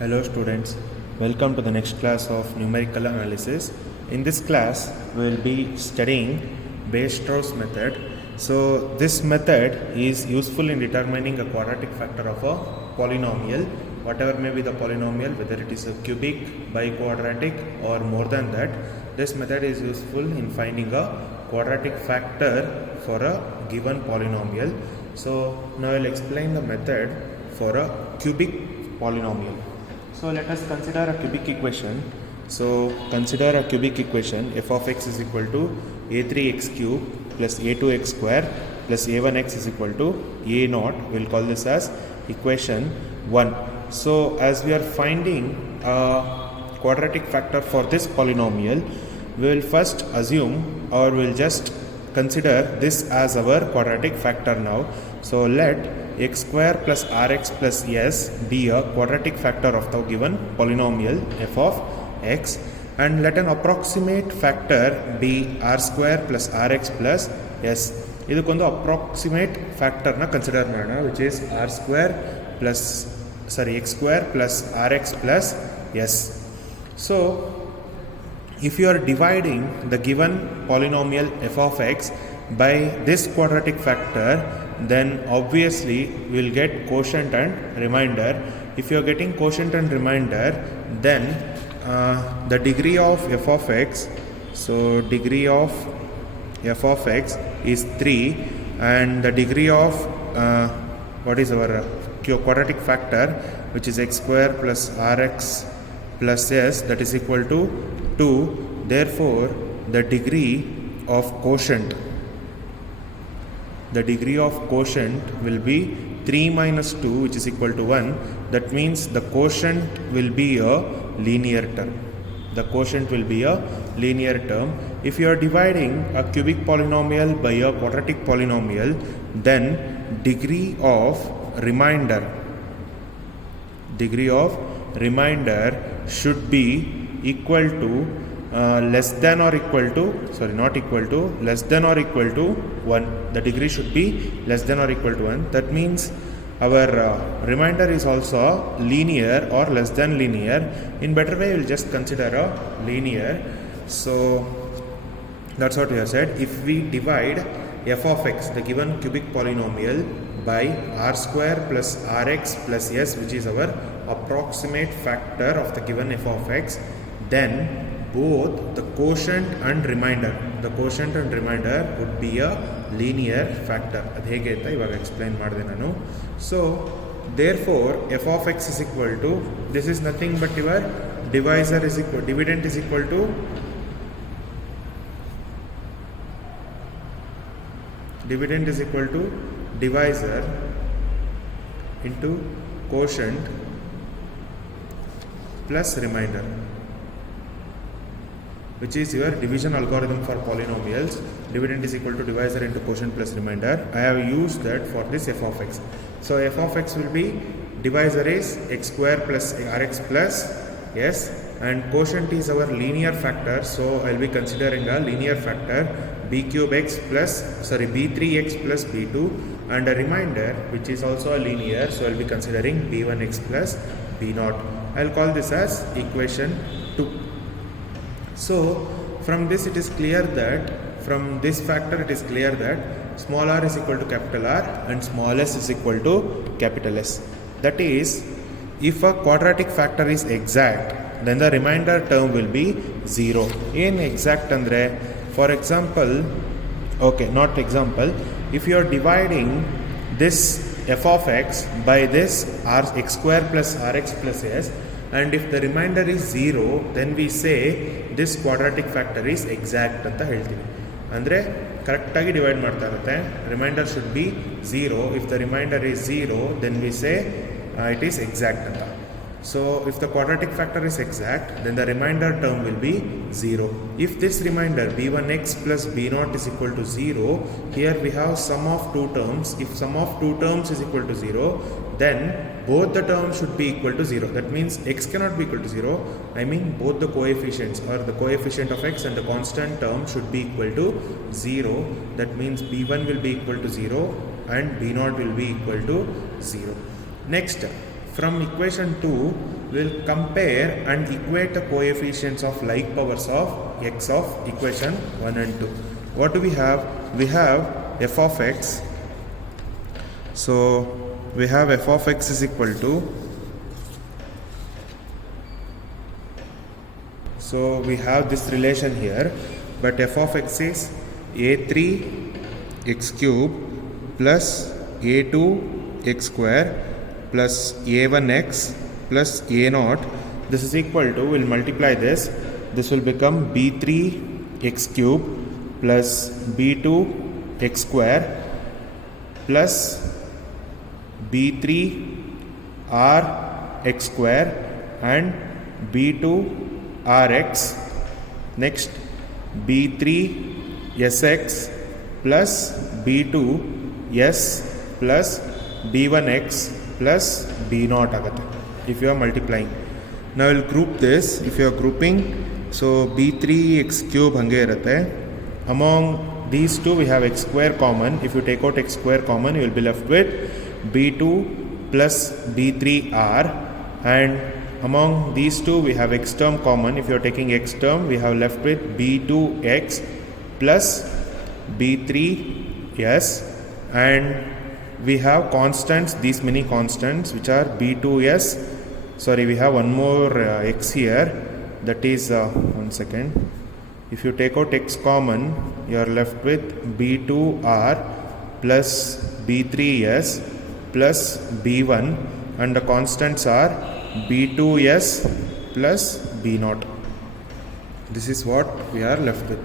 Hello students, welcome to the next class of numerical analysis. In this class, we will be studying Weierstrass method. So this method is useful in determining a quadratic factor of a polynomial, whatever may be the polynomial, whether it is a cubic, biquadratic or more than that. This method is useful in finding a quadratic factor for a given polynomial. So now I will explain the method for a cubic polynomial. So let us consider a cubic equation. So consider a cubic equation f of x is equal to a3x cube plus a2x square plus a1x is equal to a0. We will call this as equation 1. So as we are finding a quadratic factor for this polynomial, we will first assume or we will just consider this as our quadratic factor now. So let x square plus rx plus s be a quadratic factor of the given polynomial f of x, and let an approximate factor be r square plus rx plus s. ಇದಕ್ಕೊಂದು approximate factor ನ consider ಮಾಡೋಣ, which is r square plus x square plus rx plus s. So if you are dividing the given polynomial f of x by this quadratic factor, then obviously we will get quotient and remainder. If you are getting quotient and remainder, then the degree of f of x, so degree of f of x is 3, and the degree of what is our quadratic factor, which is x square plus rx plus s, that is equal to 2. Therefore the degree of quotient will be 3 minus 2, which is equal to 1. That means the quotient will be a linear term. If you are dividing a cubic polynomial by a quadratic polynomial, then degree of remainder should be equal to less than or equal to 1. The degree should be less than or equal to 1. That means our remainder is also linear or less than linear. In better way, we will just consider a linear. So that's what we have said. If we divide f of x, the given cubic polynomial, by r square plus rx plus s, which is our approximate factor of the given f of x, then both the quotient and remainder would be a linear factor. ಅದು ಹೇಗೆ ಅಂತ ಇವಾಗ explain ಮಾಡಿದೆ ನಾನು. So therefore f of x is equal to, this is nothing but your divisor is equal, dividend is equal to divisor into quotient plus remainder, which is your division algorithm for polynomials. Dividend is equal to divisor into quotient plus remainder. I have used that for this f of x. So f of x will be, divisor is x square plus rx plus s, and quotient is our linear factor. So I will be considering a linear factor b cube x plus b3x plus b2, and a remainder which is also a linear. So I will be considering b1x plus b0. I will call this as equation 2. So from this it is clear that, from this factor it is clear that small r is equal to capital R and small s is equal to capital S. That is, if a quadratic factor is exact, then the remainder term will be 0. In exact andre, for example, if you are dividing this f of x by this x square plus rx plus s, and if the remainder is 0, then we say this quadratic factor is exact ಅಂತ ಹೇಳ್ತೀವಿ. ಅಂದರೆ ಕರೆಕ್ಟಾಗಿ divide ಮಾಡ್ತಾ ಇರುತ್ತೆ. Remainder should be 0. If the remainder is 0, then we say it is exact ಅಂತ. So if the quadratic factor is exact, then the remainder term will be 0. If this remainder b1x plus b0 is equal to 0, here we have sum of two terms. If sum of two terms is equal to 0, then both the terms should be equal to 0. That means x cannot be equal to 0. I mean both the coefficients, or the coefficient of x and the constant term, should be equal to 0. That means b1 will be equal to 0 and b0 will be equal to 0. Next, From equation 2, we will compare and equate the coefficients of like powers of x of equation 1 and 2. What do we have? We have f of x. So we have f of x is equal to, so we have this relation here, but f of x is a3 x cube plus a2 x square plus a1x plus a0. This is equal to, we'll multiply this. This will become b3 x cube plus b2 x square plus b3 r x square and b2 rx. Next b3 sx plus b2 s plus b1x plus b0 agate if you are multiplying. Now we'll group this. If you are grouping, so b3 x cube hange irutte. Among these two we have x square common. If you take out x square common, you will be left with b2 plus b3r, and among these two we have x term common. If you are taking x term, we have left with b2x plus b3s, and we have constants, these many constants, which are b2s. Sorry, we have one more x here, that is one second. If you take out x common, you are left with b2r plus b3s plus b1, and the constants are b2s plus b0. This is what we are left with.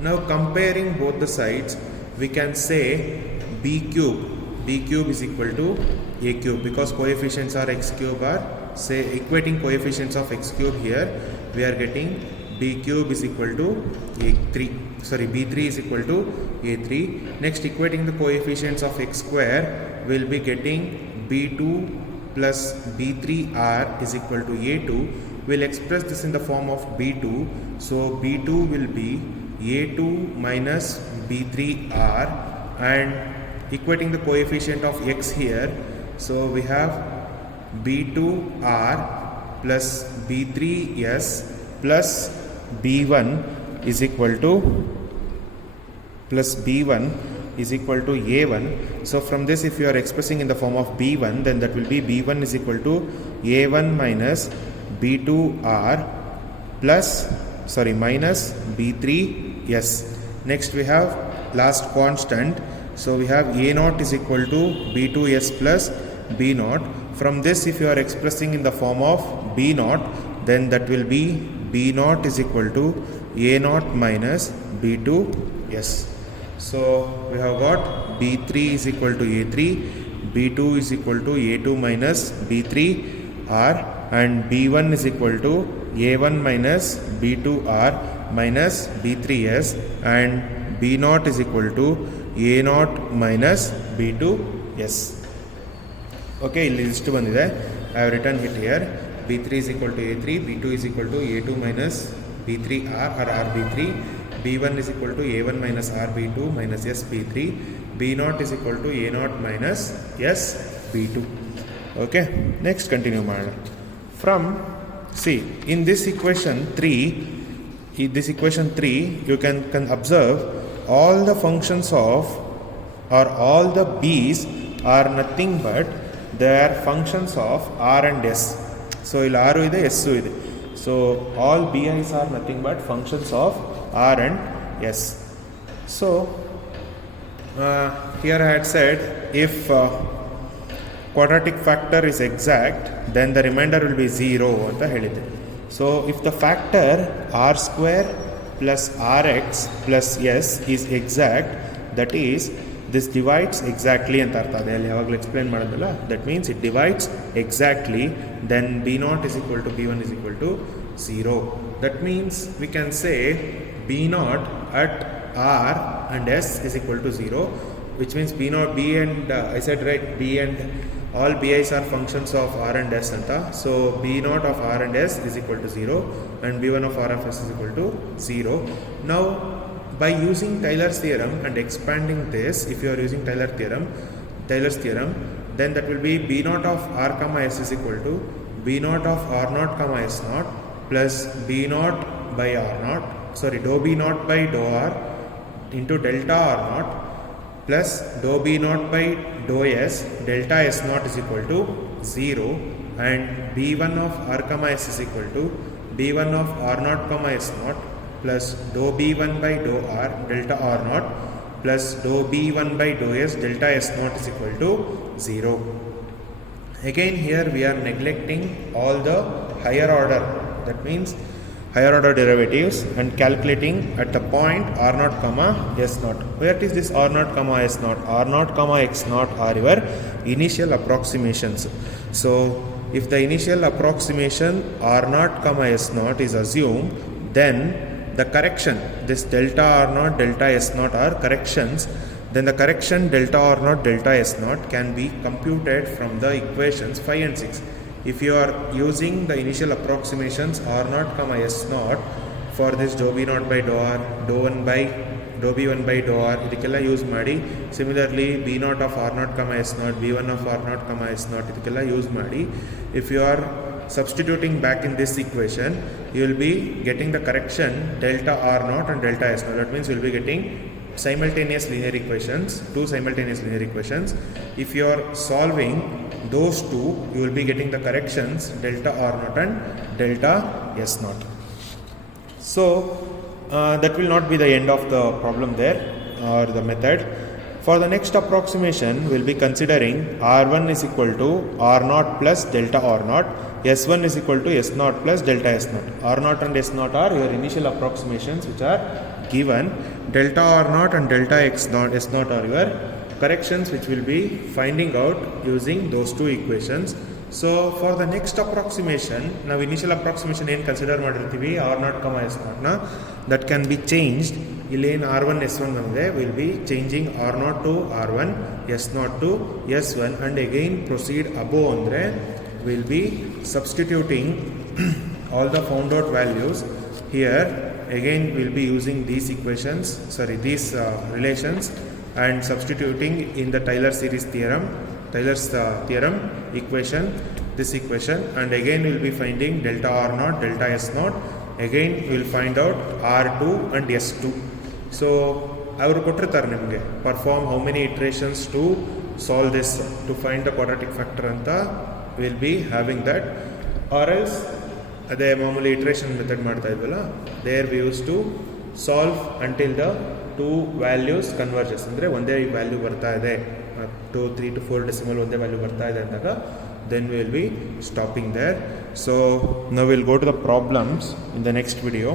Now comparing both the sides, we can say b cube is equal to a cube, because coefficients are x cube are, say equating coefficients of x cube here, we are getting b cube is equal to a3, sorry b3 is equal to a3. Next, equating the coefficients of x square, we will be getting b2 plus b3r is equal to a2. We will express this in the form of b2, so b2 will be a2 minus b3r, and equating the coefficient of x here, so we have b2r plus b3s plus b1 is equal to a1. So from this, if you are expressing in the form of b1, then that will be b1 is equal to a1 minus b2r minus b3s. Next we have last constant. So we have a0 is equal to b2s plus b0. From this, if you are expressing in the form of b0, then that will be b0 is equal to a0 minus b2s. So we have got b3 is equal to a3, b2 is equal to a2 minus b3r, and b1 is equal to a1 minus b2r minus b3s, and b0 is equal to a0 minus b2s. Okay, list bandide. I have written it here. b3 is equal to a3, b2 is equal to a2 minus b3r or rb3, b1 is equal to a1 minus rb2 minus sb3, b0 is equal to a0 minus sb2. Okay, next continue ಮಾಡೋಣ. From, see, in this equation 3, you can observe all the functions of, or all the b's are nothing but they are functions of r and s. So ಇಲ್ಲಿ r ಇದೆ, s ಇದೆ. So all bi's are nothing but functions of r and s. So here I had said, if quadratic factor is exact, then the remainder will be 0 ಅಂತ ಹೇಳಿದೆ. So if the factor r square plus rx plus s is exact, that is, this divides exactly ಅಂತ ಅರ್ಥ. ಅದೆಲ್ಲ ಯಾವಾಗಲೂ explain ಮಾಡೋದಲ್ಲ, that means it divides exactly, then b0 is equal to b1 is equal to 0. That means we can say b0 at r and s is equal to 0, which means b0, b and I said right, b and all bi's are functions of r and s anta. So b0 of r and s is equal to 0 and b1 of r of s is equal to 0. Now by using Taylor's theorem and expanding this, if you are using Taylor's theorem, then that will be b naught of r comma s is equal to b naught of r naught comma s naught plus b naught by r naught, sorry, dou b naught by dou r into delta r naught plus dou b naught by dou s delta s naught is equal to 0, and b1 of r comma s is equal to b1 of r naught comma s naught plus dou b1 by dou r delta r naught plus dou b1 by dou s delta s naught is equal to 0. Again here we are neglecting all the higher order, that means higher order derivatives, and calculating at the point r naught comma s naught. Where is this r naught comma s naught? R naught comma x naught are your initial approximations. So if the initial approximation r naught comma s naught is assumed, then the correction, this delta r naught delta s naught are corrections, then the correction delta r naught delta s naught can be computed from the equations 5 and 6. If you are using the initial approximations r naught comma s naught for this dou b naught by dou r, dou b1 by dou r ಇದಕ್ಕೆಲ್ಲ use ಮಾಡಿ, similarly b naught of r naught comma s naught, b1 of r naught comma s naught ಇದಕ್ಕೆಲ್ಲ use ಮಾಡಿ, if you are substituting back in this equation, you will be getting the correction delta r naught and delta s naught. That means you will be getting simultaneous linear equations, two simultaneous linear equations. If you are solving those two, you will be getting the corrections delta r naught and delta s naught. So that will not be the end of the problem there, or the method. For the next approximation, we will be considering r1 is equal to r naught plus delta r naught, s1 is equal to s naught plus delta s naught. R naught and s naught are your initial approximations which are given. Delta r naught and delta x naught s naught are your corrections which will be finding out using those two equations. So for the next approximation, now initial approximation ಏನು consider ಮಾಡಿರ್ತೀವಿ r naught comma s naught ನ, that can be changed. ಇಲ್ಲೇನು r1 s1 ನಮಗೆ will be changing r naught to r1, s naught to s1, and again proceed above ಅಂದರೆ will be substituting all the found out values here. Again we'll be using these equations, these relations, and substituting in the Taylor's theorem equation, this equation, and again we'll be finding delta r naught delta s naught. Again we'll find out r2 and s2. So ಅವರು ಕೊಟ್ಟಿರ್ತಾರೆ ನಿಮಗೆ, perform how many iterations to solve this to find the quadratic factor ಅಂತ will be having that, or else ಅದೇ ಮಾಮೂಲಿ iteration method ಮಾಡ್ತಾ ಇದ್ವಲ್ಲ, there we use to solve until the two values converges, ಅಂದರೆ ಒಂದೇ ವ್ಯಾಲ್ಯೂ ಬರ್ತಾ ಇದೆ, 2, 3 to 4 decimal ಒಂದೇ ವ್ಯಾಲ್ಯೂ ಬರ್ತಾ ಇದೆ ಅಂದಾಗ then we will be stopping there. So now we'll go to the problems in the next video.